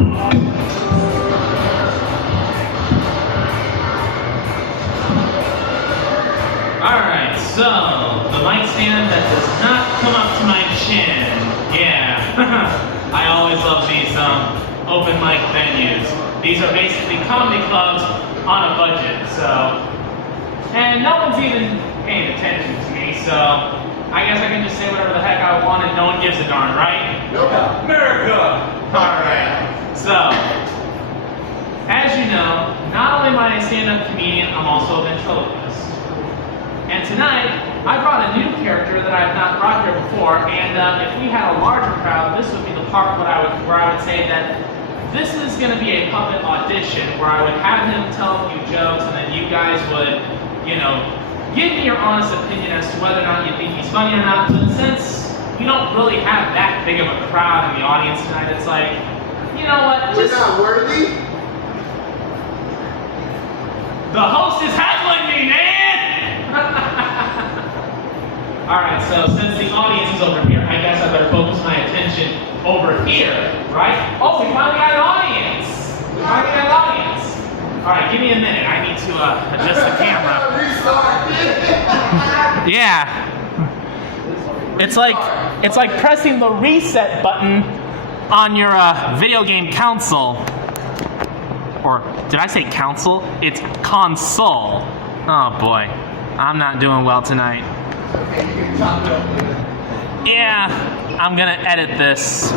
Alright, so the mic stand that does not come up to my chin. Yeah, I always love these open mic venues. These are basically comedy clubs on a budget, so. And no one's even paying attention to me, so I guess I can just say whatever the heck I want and no one gives a darn, right? Nope. America! Alright, so, as you know, not only am I a stand-up comedian, I'm also a ventriloquist. And tonight, I brought a new character that I have not brought here before, and if we had a larger crowd, this would be the part where I would say that this is going to be a puppet audition, where I would have him tell a few jokes, and then you guys would, you know, give me your honest opinion as to whether or not you think he's funny or not. But since we don't really have that big of a crowd in the audience tonight, it's like, you know what? We're not worthy? The host is heckling me, man! Alright, so since the audience is over here, I guess I better focus my attention over here, right? Oh, we finally got an audience! We finally got an audience! Alright, give me a minute. I need to adjust the camera. Yeah. It's like pressing the reset button on your video game console. Or did I say console? It's console. Oh boy, I'm not doing well tonight. Yeah, I'm gonna edit this.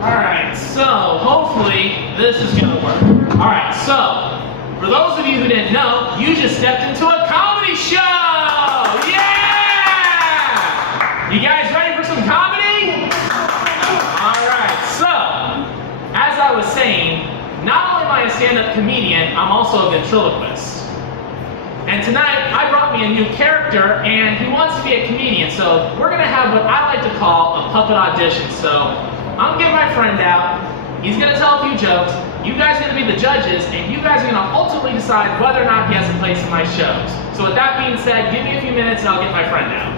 Alright, so hopefully this is gonna work. Alright, so for those of you who didn't know, you just stepped into a comedy show! Yeah! You guys ready for some comedy? Alright, so as I was saying, not only am I a stand-up comedian, I'm also a ventriloquist. And tonight, I brought me a new character, and he wants to be a comedian, so we're gonna have what I like to call a puppet audition. So I'm gonna get my friend out, he's gonna tell a few jokes, you guys are gonna be the judges, and you guys are gonna ultimately decide whether or not he has a place in my shows. So with that being said, give me a few minutes and I'll get my friend out.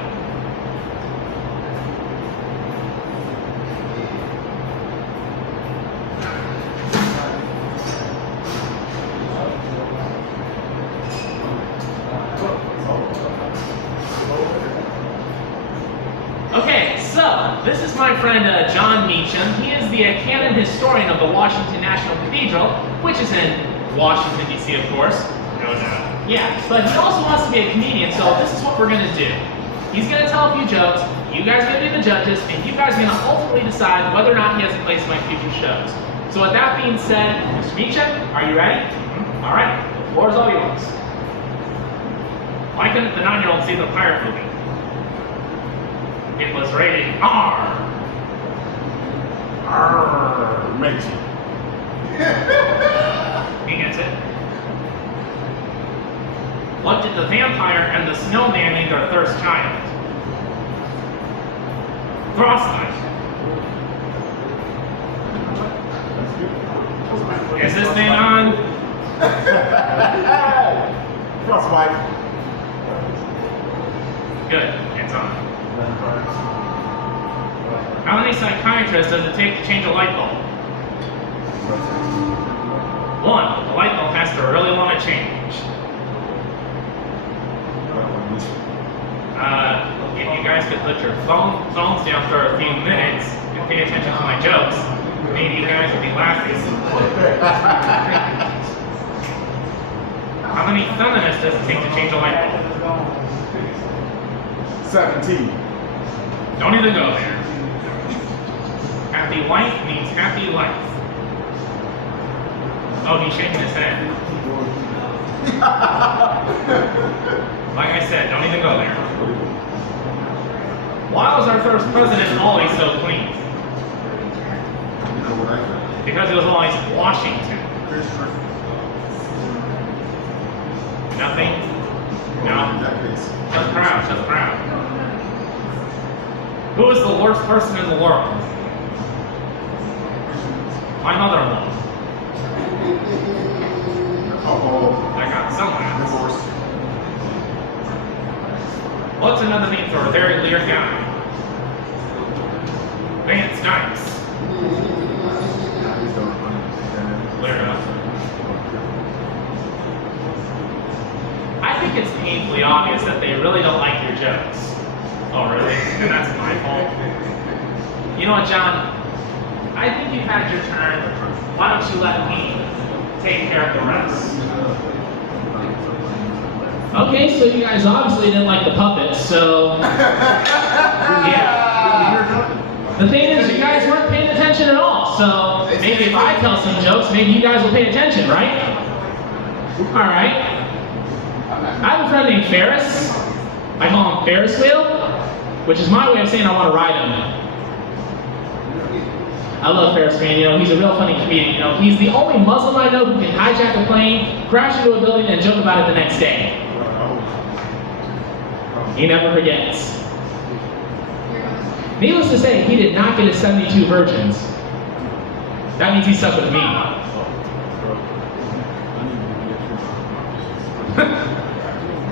Okay, so this is my friend Jon Meacham. He is the canon historian of the Washington National Cathedral, which is in Washington, D.C., of course. No doubt. Yeah, but he also wants to be a comedian, so this is what we're going to do. He's going to tell a few jokes, you guys are going to be the judges, and you guys are going to ultimately decide whether or not he has a place in my future shows. So with that being said, Mr. Meacham, are you ready? Mm-hmm. All right, the floor is all yours. Why couldn't the 9-year-old see the pirate movie? It was rated R. Arr, makes it. He gets it. What did the vampire and the snowman name their first child? Frostbite. Is this thing on? Frostbite. Good, it's on. How many psychiatrists does it take to change a light bulb? 1. The light bulb has to really want to change. If you guys could put your phones down for a few minutes and pay attention to my jokes, maybe you guys would be laughing. How many feminists does it take to change a light bulb? 17. Don't even go there. Happy wife means happy life. Oh, he's shaking his head. Like I said, don't even go there. Why was our first president always so clean? Because it was always Washington. Nothing? No? Just proud, just proud. Who is the worst person in the world? My mother-in-law. I got some laughs. What's another name for a very weird guy? Vance Dykes. Clear enough. I think it's painfully obvious that they really don't like your jokes. Oh, really? And that's my fault. You know what, John? I think you've had your turn. Why don't you let me take care of the rest? Okay, so you guys obviously didn't like the puppets, so yeah. The thing is, you guys weren't paying attention at all, so maybe if I tell some jokes, maybe you guys will pay attention, right? Alright. I have a friend named Ferris. I call him Ferris Wheel, which is my way of saying I want to ride him. I love Ferris, man. You know, he's a real funny comedian. You know, he's the only Muslim I know who can hijack a plane, crash into a building, and joke about it the next day. He never forgets. Needless to say, he did not get his 72 virgins. That means he's stuck with me.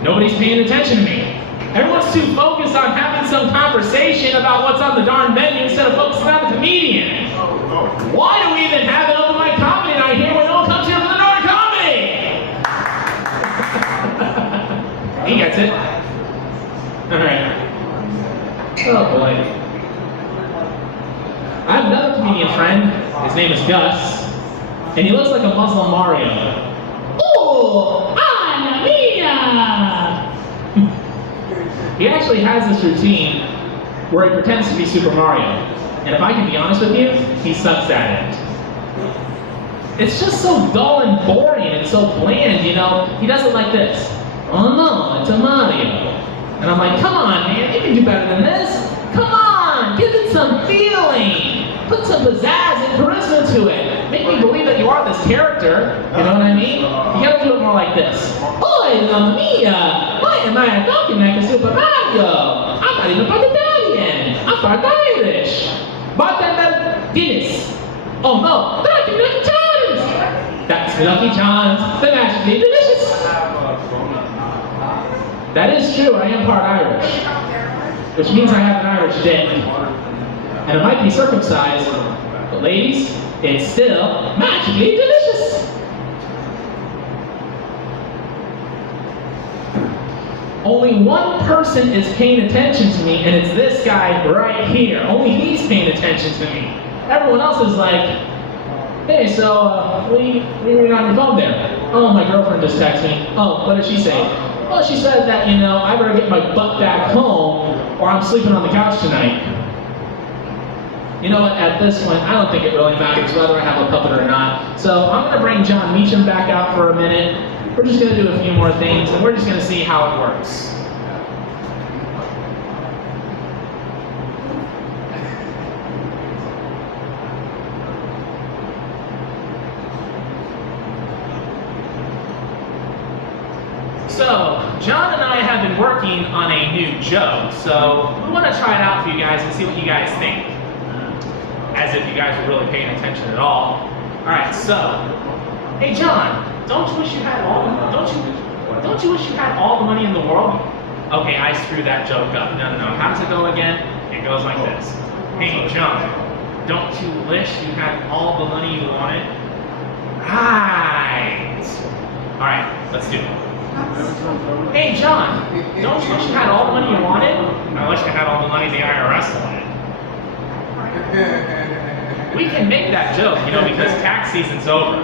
Nobody's paying attention to me. Everyone's too focused on having some conversation about what's on the darn menu instead of focusing on the comedian. Why do we even have an open mic comedy night here when no one comes here for the darn comedy? He gets it. Alright. Oh boy. I have another comedian friend. His name is Gus. And he looks like a Muslim Mario. Ooh! Anna mia! He actually has this routine where he pretends to be Super Mario. And if I can be honest with you, he sucks at it. It's just so dull and boring and so bland, you know? He does it like this. Oh no, it's a Mario. And I'm like, come on, man, you can do better than this. Come on, give it some feeling. Put some pizzazz and charisma to it. Make me believe that you are this character. You know what I mean? You gotta do it more like this. Oi, mamma mia! Why am I talking like a Super Mario? I'm not even part Italian. I'm part Irish. Bartender Guinness. Oh no, that's Lucky Charms. That's Lucky Charms. They're magically delicious. That is true, I am part Irish. Which means I have an Irish dick. And it might be circumcised, but ladies, it's still magically delicious. Only one person is paying attention to me, and it's this guy right here. Only he's paying attention to me. Everyone else is like, hey, so, what are you reading on your phone there? Oh, my girlfriend just texted me. Oh, what did she say? Well, she said that, you know, I better get my butt back home, or I'm sleeping on the couch tonight. You know what, at this point, I don't think it really matters whether I have a puppet or not. So I'm going to bring Jon Meacham back out for a minute. We're just going to do a few more things, and we're just going to see how it works. So, John and I have been working on a new joke, so we want to try it out for you guys and see what you guys think. As if you guys were really paying attention at all. Alright, so, hey John, don't you wish you had all the money in the world? Okay, I screwed that joke up. No. How does it go again? It goes like this. Hey John, don't you wish you had all the money you wanted? Right. Alright, let's do it. Hey John, don't you wish you had all the money you wanted? I wish I had all the money the IRS wanted. We can make that joke, you know, because tax season's over.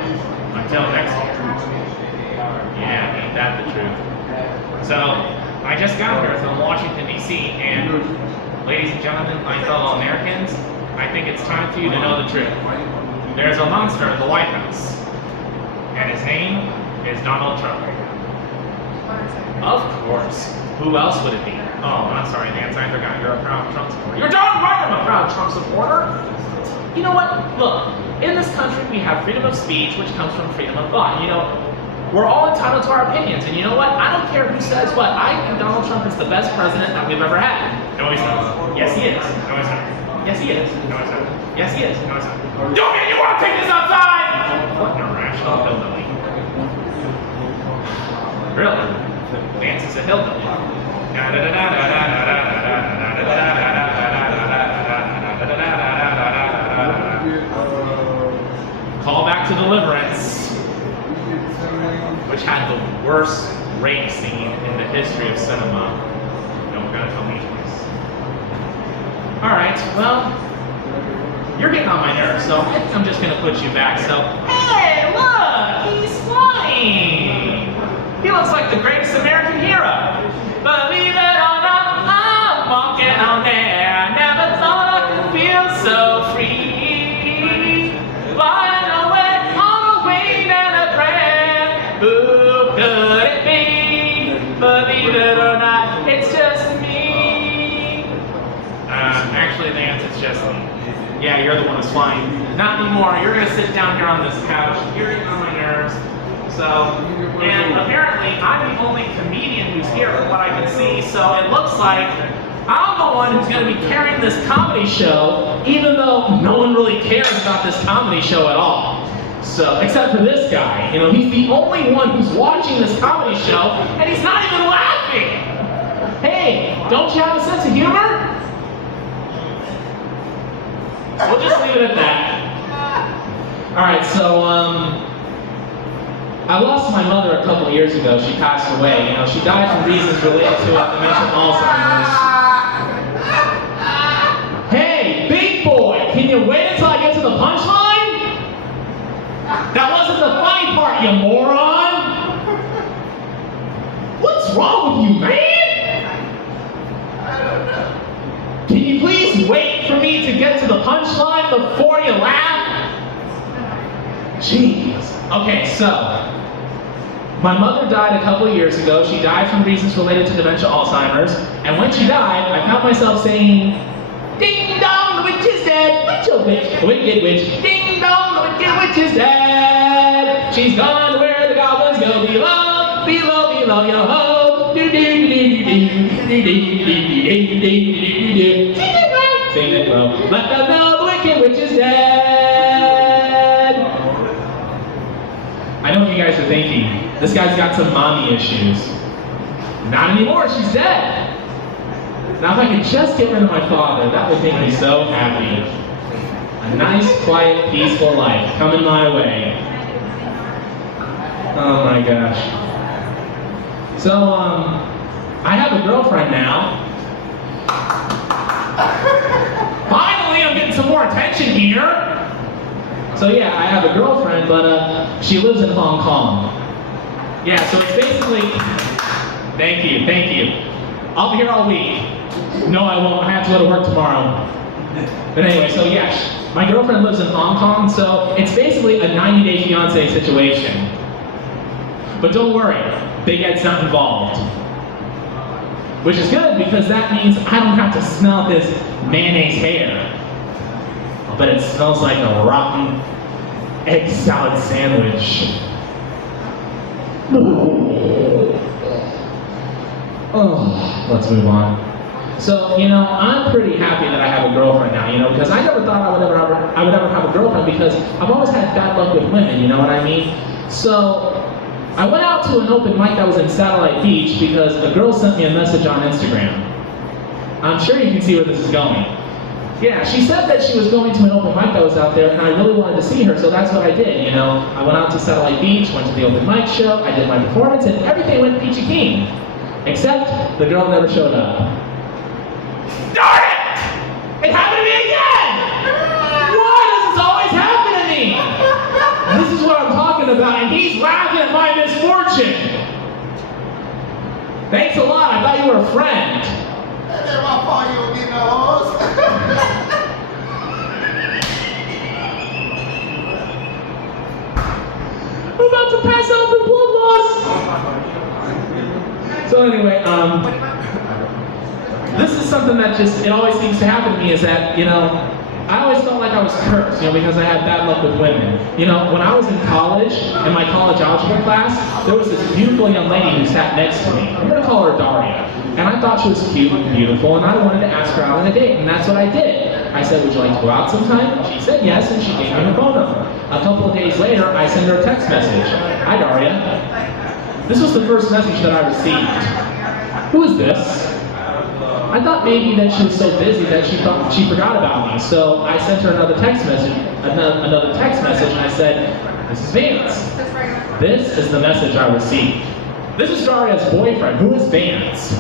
Until next year. Yeah, ain't that the truth. So, I just got here from Washington, D.C., and ladies and gentlemen, my fellow Americans, I think it's time for you to know the truth. There's a monster in the White House, and his name is Donald Trump. Of course. Who else would it be? Oh, I'm sorry, Vance, I forgot. You're a proud Trump supporter. You're darn right I'm a proud Trump supporter! You know what? Look, in this country we have freedom of speech, which comes from freedom of thought. You know, we're all entitled to our opinions, and you know what? I don't care who says what. I think Donald Trump is the best president that we've ever had. No, he's not. Yes, he is. No, he's not. Yes, he is. No, he's not. Yes, he is. No, he's not. Don't get you want to take this outside! What an irrational hillbilly. Really? Vance is a hillbilly. to Deliverance, which had the worst rape scene in the history of cinema. Don't gotta tell me twice. Alright, well, you're getting on my nerves, so I think I'm just gonna put you back. So, hey, look, he's flying! He looks like the greatest American hero. Believe it or not, I'm walking on air. I never thought I could feel so free. Flying away on a wing and a prayer. Who could it be? Believe it or not, it's just me. Actually, Vance, it's just me. Yeah, you're the one who's flying. Not anymore. You're gonna sit down here on this couch. You're getting on my nerves. So, and apparently I'm the only comedian who's here from what I can see, so it looks like I'm the one who's going to be carrying this comedy show, even though no one really cares about this comedy show at all. So, except for this guy, you know, he's the only one who's watching this comedy show, and he's not even laughing! Hey, don't you have a sense of humor? We'll just leave it at that. Alright, so, I lost my mother a couple years ago. She passed away. You know, she died from reasons related to dementia and Alzheimer's. Hey, big boy, can you wait until I get to the punchline? That wasn't the funny part, you moron! What's wrong with you, man? I don't know. Can you please wait for me to get to the punchline before you laugh? Jeez. Okay, so, my mother died a couple of years ago. She died from reasons related to dementia, Alzheimer's. And when she died, I found myself saying, ding dong, the witch is dead. Witch, oh witch, the wicked witch. Ding dong, the wicked witch is dead. She's gone where the goblins go. Below, below, below, yo ho. Do do do do do do do do do do do. Sing it low. Let them know the wicked witch is dead. I know what you guys are thinking. This guy's got some mommy issues. Not anymore, she's dead. Now if I could just get rid of my father, that would make me so happy. A nice, quiet, peaceful life coming my way. Oh my gosh. So, I have a girlfriend now. Finally, I'm getting some more attention here. So yeah, I have a girlfriend, but she lives in Hong Kong. Yeah, so it's basically, thank you. I'll be here all week. No, I won't, I have to go to work tomorrow. But anyway, so yeah, my girlfriend lives in Hong Kong, so it's basically a 90-day fiancé situation. But don't worry, Big Ed's not involved. Which is good, because that means I don't have to smell this mayonnaise hair. But it smells like a rotten egg salad sandwich. Oh, let's move on. So, you know, I'm pretty happy that I have a girlfriend now, you know, because I never thought I would ever have a girlfriend, because I've always had bad luck with women, you know what I mean? So, I went out to an open mic that was in Satellite Beach because a girl sent me a message on Instagram. I'm sure you can see where this is going. Yeah, she said that she was going to an open mic that was out there, and I really wanted to see her, so that's what I did, you know. I went out to Satellite Beach, went to the open mic show, I did my performance, and everything went peachy keen. Except, the girl never showed up. Darn it! It happened to me again! Why does this always happen to me? This is what I'm talking about, and he's laughing at my misfortune. Thanks a lot, I thought you were a friend. That ain't my fault you don't get no hoes. I'm about to pass out for blood loss. So anyway, this is something that just, it always seems to happen to me, is that, you know, I always felt like I was cursed, you know, because I had bad luck with women. You know, when I was in college, in my college algebra class, there was this beautiful young lady who sat next to me. I'm going to call her Daria. And I thought she was cute and beautiful, and I wanted to ask her out on a date, and that's what I did. I said, would you like to go out sometime? She said yes, and she gave me her phone number. A couple of days later, I sent her a text message. Hi, Daria. This was the first message that I received. Who is this? I thought maybe that she was so busy that she thought she forgot about me. So I sent her another text message, and I said, This is Vance. This is the message I received. This is Daria's boyfriend. Who is Vance?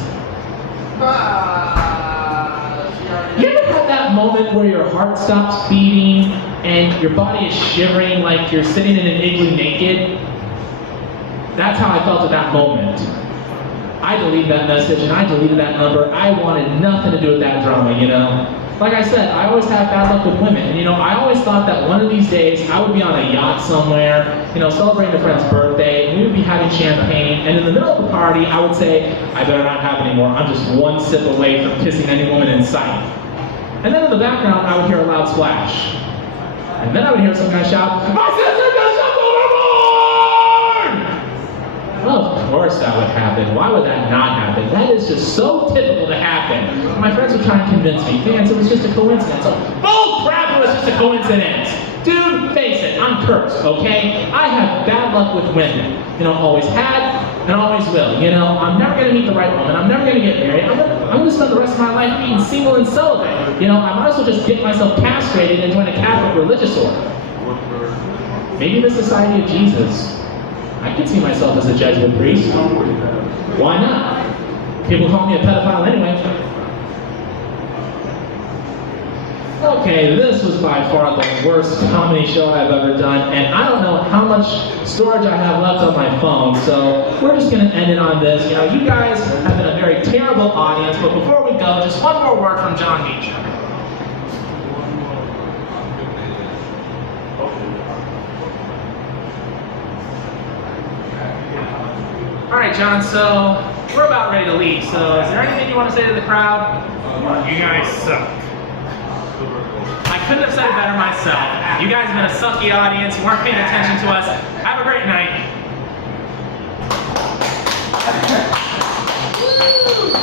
You ever had that moment where your heart stops beating and your body is shivering like you're sitting in an igloo naked? That's how I felt at that moment. I deleted that message and I deleted that number. I wanted nothing to do with that drama, you know? Like I said, I always have bad luck with women. And you know, I always thought that one of these days I would be on a yacht somewhere, you know, celebrating a friend's birthday, and we would be having champagne, and in the middle of the party, I would say, I better not have any more. I'm just one sip away from kissing any woman in sight. And then in the background, I would hear a loud splash. And then I would hear some guy shout, "My sister just jumped overboard!" Well, of course that would happen. Why would that not happen? That is just so typical to happen. My friends would try and convince me, Vance, it was just a coincidence. So, bull crap, it was just a coincidence. Dude, face it, I'm cursed, okay? I have bad luck with women. You know, always had and always will. You know, I'm never gonna meet the right woman. I'm never gonna get married. I'm gonna spend the rest of my life being single and celibate. You know, I might as well just get myself castrated and join a Catholic religious order. Maybe the Society of Jesus. I could see myself as a Jesuit priest. Why not? People call me a pedophile anyway. Okay, this was by far the worst comedy show I've ever done, and I don't know how much storage I have left on my phone, so we're just going to end it on this. You know, you guys have been a very terrible audience, but before we go, just one more word from Jon Meacham. All right, John, so we're about ready to leave, so is there anything you want to say to the crowd? You guys suck. I couldn't have said it better myself. You guys have been a sucky audience. You weren't paying attention to us. Have a great night. Woo!